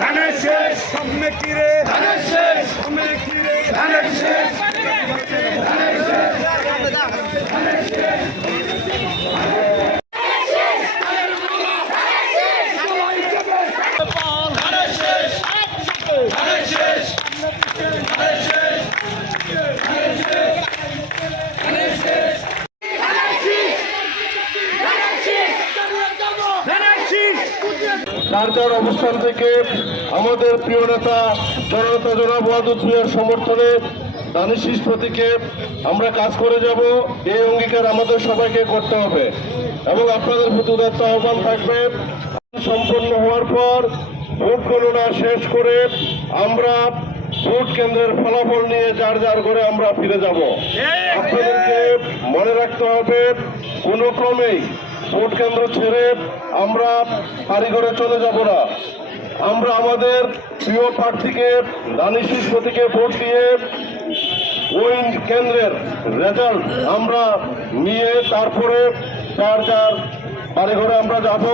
হলো শেষ। সামনে কিরে সামনে যার যার অবস্থান থেকে আমাদের প্রিয় নেতা জননেতা জনাব ওয়াদুদ মিয়ার সমর্থনে দানিশিস প্রতীকে আমরা কাজ করে যাব। এই অঙ্গীকার আমাদের সবাইকে করতে হবে এবং আপনাদের প্রতি উদাত্ত আহ্বান থাকবে। সম্পন্ন হওয়ার পর ভোট গণনা শেষ করে আমরা ভোট কেন্দ্রের ফলাফল নিয়ে যার যার করে আমরা ফিরে যাব। আপনাদেরকে মনে রাখতে হবে, কোনো ক্রমেই ভোট কেন্দ্র ছেড়ে আমরা কারিগরে চলে যাব না। আমরা আমাদের প্রিয় প্রার্থীকে দানিশিস প্রতীকে ভোট দিয়ে ওই কেন্দ্রের রেজাল্ট আমরা নিয়ে তারপরে তার যার বাড়িঘরে আমরা যাব।